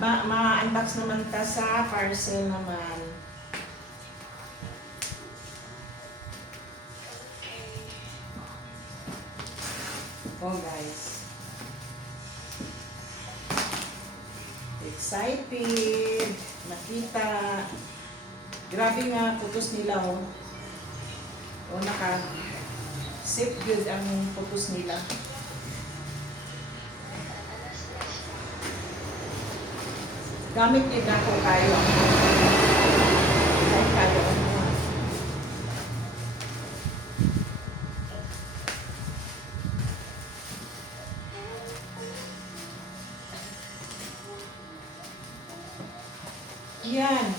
Ma-unbox naman ta sa parcel naman. Oh guys. Excited. Nakita. Grabe nga, putos nila oh. O naka-zip good ang putos nila. Gamit din ako kayo. Kahit kayo. Yan.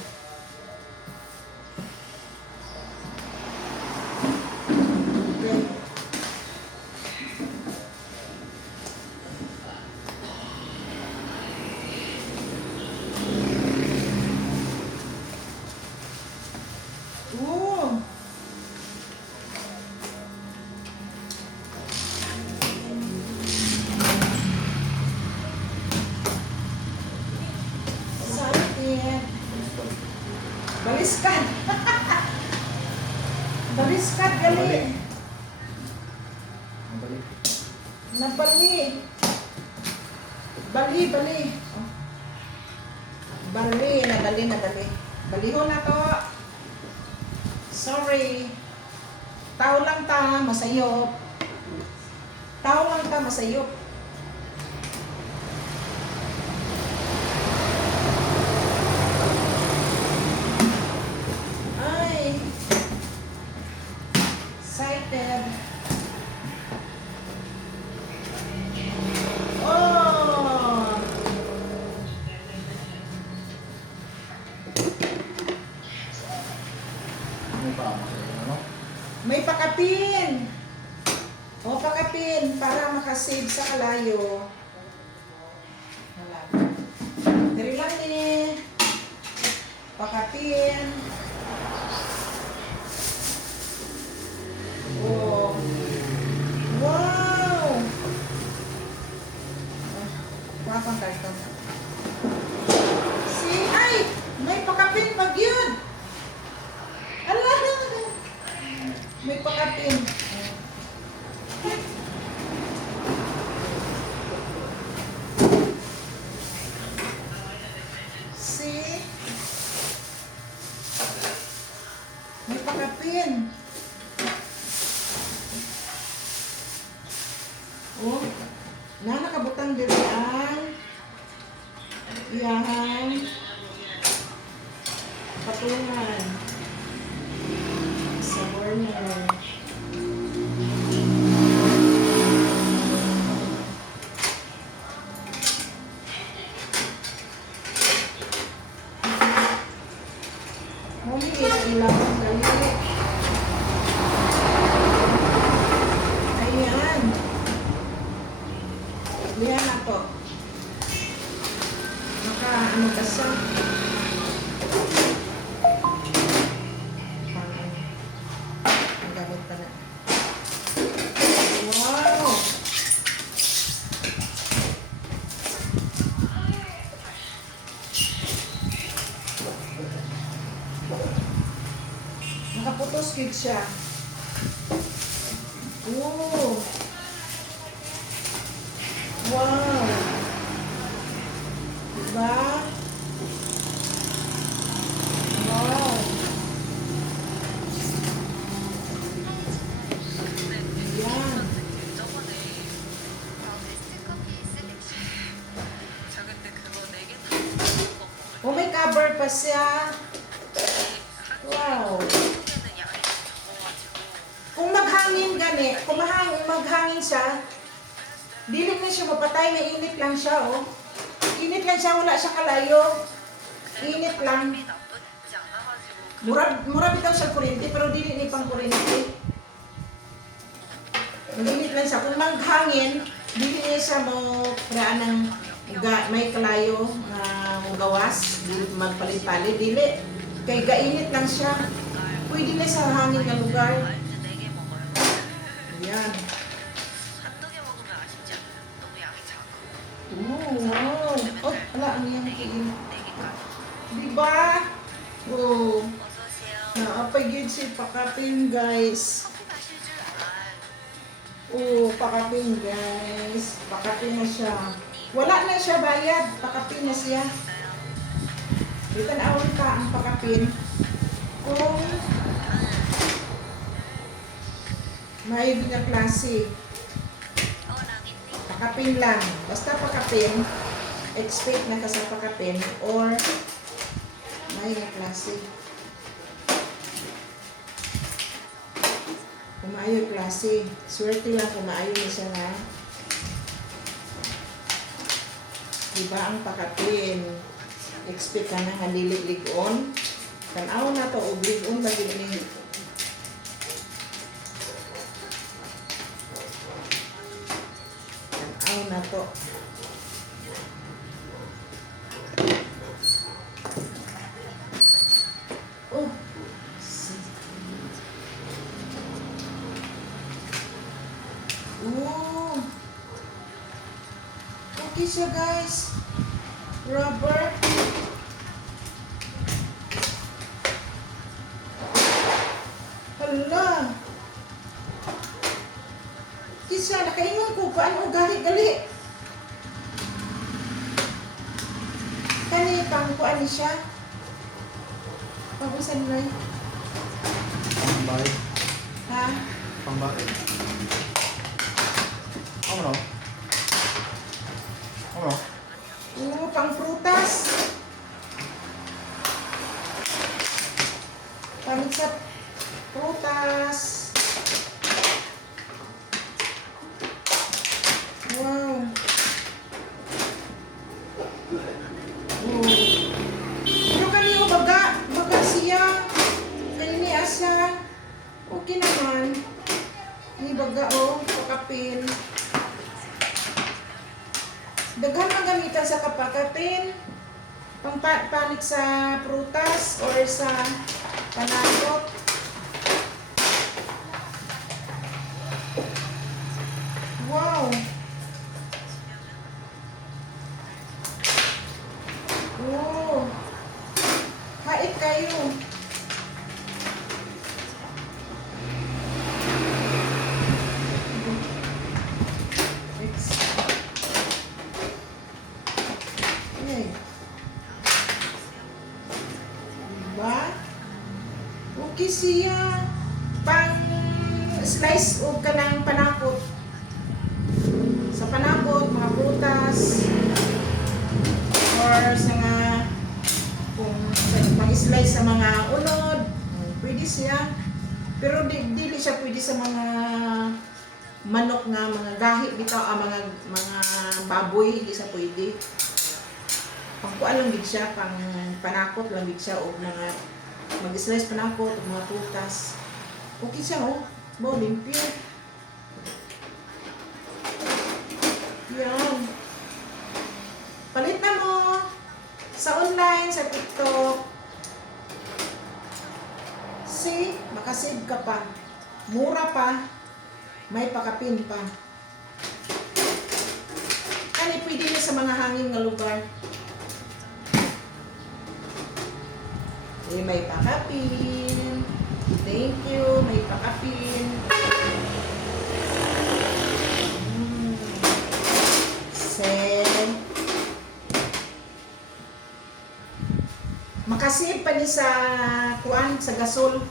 Baliskad. Baliskad gali. Nabali. Bali. Oh. Bali, nadali. Balihon na to. Sorry. Tao lang ta, masayop. Excited. Oh! May pakapin. O, pakapin para makasave sa kalayo. Diri lang ni. Pakapin. Oh. Wow! Pakapang karto. See? Ay! May pakapin pag yun! Ala! May pakapin. See? May pakapin. Oh, nakabutang diri ang iyahang patungan sa burner. Muli is ilawang dali. Ayan. Ayan ako. Ano ba siya? Ang gamit pa na. Wow! Nakaputos kid siya. Oh! Wow! Diba? Wow! Yan. Oh, may cover pa siya. Wow! Kung maghangin gani, kung maghangin siya, dili na siya mapatay, na init lang siya, oh. Init lang siya, wala siya kalayo. Init lang. Mura bitaw siya kuryente, pero dili ni pang kuryente. Init lang siya. Kung maghangin, dili niya siya mo praan ng may kalayo na gawas, magpalit-palit, dili. Kay gainit lang siya. Pwede na sa hangin na lugar. Ayan. Oh, wow. Oh, wala. ang iyang kiin. Diba? Oh. Naapay gid si pakapin guys. Oh, pakapin guys. Pakapin na siya. Wala na siya bayad. Pakapin na siya. Dito na awin pa ang pakapin. Kung may klase. Pakapin lang. Basta pakapin. Expect na ka sa pakapin or may klase. Kumaayo klase. Swerte lang kumaayo na siya na. Diba ang pakapin? Expect ka na nga lilig-ligon. Tanaw na to, ligon lagi ni. Tanaw na to. Oh. Oh. Okay siya guys. Rubber. Hala. Kisa, nakaingon ko paano gali-gali. Kani, pangkuan ni siya. Pabusan mo rin. Pambalik. Ha? Pambalik. Ano? Ano? Pang prutas. Pamit sa prutas. Wow. Pero kanino baga siya. Kanini asa. Okay naman. Ni baga pakapin. Daghan ang gamitan sa kapakapin. Pangpanit sa prutas or sa panakot. Wow. Oh. Hait kayo. Diba? Okay siya. Pang slice o kanang panakot. Sa panakot, mga prutas. Or sa nga kung pang-slice sa mga unod. Pwede siya. Pero dili siya pwede sa mga manok nga, mga gahi bitaw, mga baboy, hindi siya pwede. Pangkuan lang gid siya, pang panakot lang gid siya o mga mag-slice panakot o mga prutas. Okay siya Bo, limpyo. Yan. Palit na mo sa online, sa TikTok. See, makasave ka pa. Mura pa. May pakapin pa. Kani pwede na sa mga hangin nga lugar. May pakapin. Thank you. May pakapin. Makasave pa ni sa kuan sa gasol.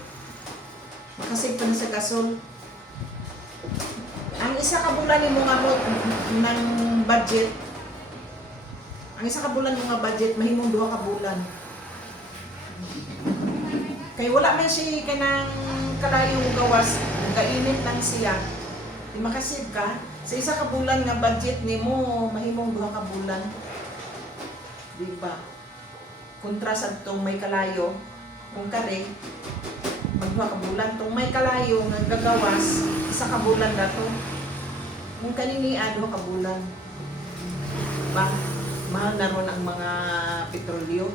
Makasave pa ni sa gasol. Ang isa ka bulan nimo nga mo ng budget. Ang isa ka bulan mo nga budget mahimong 2 ka bulan. Kay wala man siya kanang kalayong gawas, gainit lang siya. Di makasave ka sa isa ka bulan nga budget nimo mahimong 2 ka bulan. Diba? Kontra sa tong may kalayo, kung kare mag-2 ka bulan tong may kalayo nga gagawas, isa ka bulan dato. Kung kanini 2 ka bulan. Ba, mahal na ron ang mga petrolyo.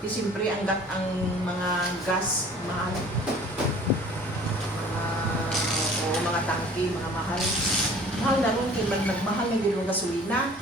Di siyempre ang mga gas mahal. Mga tangke, mga mahal. Mahal na ron kay nagmahal ng gasolina.